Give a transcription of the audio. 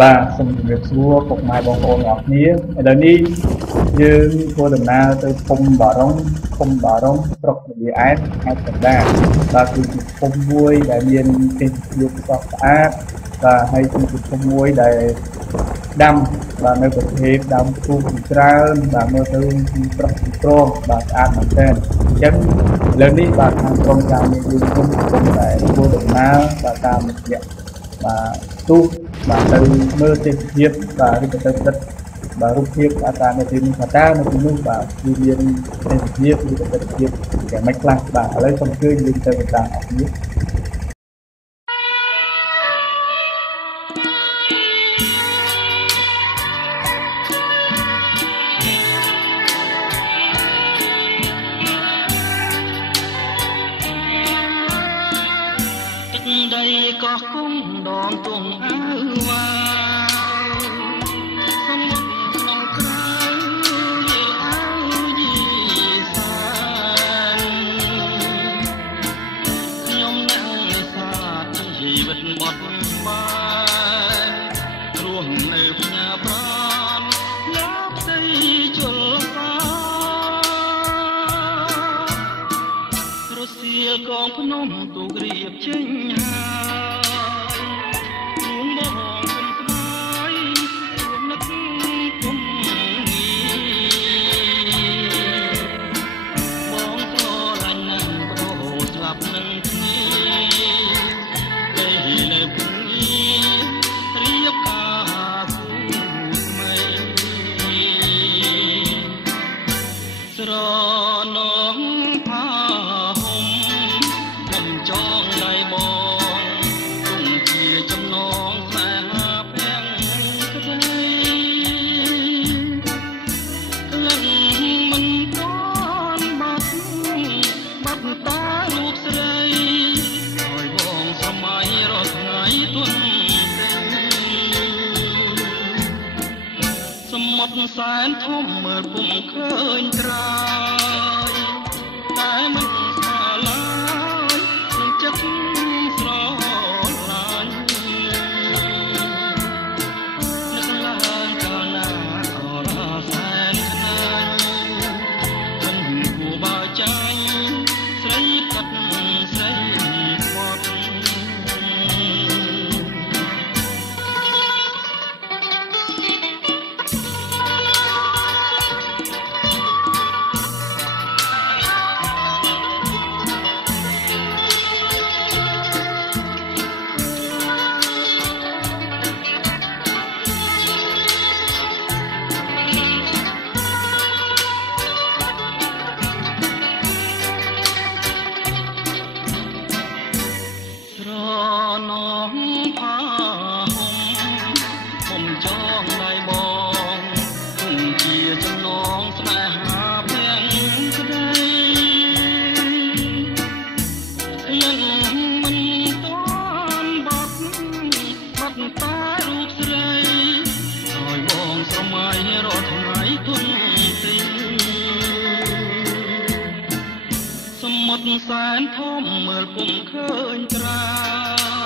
បាទសូមជម្រាបសួរពុកម៉ែបងប្អូនទាំងអស់គ្នាឥឡូវនេះយើងធ្វើដំណើរទៅភូមិបារុងស្រុកនាវាអែតខេត្តកណ្ដាលបាទគឺជាភូមិមួយដែលមានទេសភាពស្រស់ស្អាតបាទហើយគឺជាភូមិមួយដែលដាំបាទនៅប្រភេទដើមទូកជាច្រើនបាទមើលទៅពីស្រស់ពីក្រមបាទស្អាតមែនទែនអញ្ចឹងឥឡូវនេះបាទខាងក្រុមការងារយើងខ្ញុំកំពុងតែធ្វើដំណើរបាទតាមរយៈបាទទូកបាទទៅមើលទេសភាពបាទឬក៏ទៅពិតបាទរូបភាពអាតានៅទីនេះថាតើនៅទីនោះបាទគឺមានទេសភាពឬក៏ទេសភាពយ៉ាងម៉េចខ្លះបាទឥឡូវសូមអញ្ជើញយើងទៅតាមអស់គ្នាដីកោះគុំដងទុំអើវ៉ាសមុទ្រក្នុងក្រៅយីអើយីសានខ្ញុំនឹងនេសាទជីវិតបត់បានរស់នៅផ្ញើប្រាណលោកស្ដីជលសារសៀលកងភ្នំទូករៀបចេញស្រនងផាហុំខ្ញុំចងដៃបងទុំជាចំណងស្នេហាពាំងក្ដីក្លិនមិនតាន់បាត់តារូបស្រីឲ្យបងសម័យរាល់ថ្ងៃទុនសមុទ្រសែនធំមើលពុំឃើញត្រើយតែមិនស្គាល់ឡើយនឹងចិត្តស្រឡាញ់នឹកឡើងកាលណាអរសែនខ្នើយមិនគួរបើចាញ់ស្រីកាត់ស្រីខ្វាត់ស្រនងផាហុំខ្ញុំចងដៃបងទុំជាចំណងស្នេហាពាំងក្ដីក្លិនមិនតាន់បាត់តារូបស្រីឲ្យបងស្រមៃរាល់ថ្ងៃទុនទីសមុទ្រសែនធំមើលពុំឃើញត្រើយ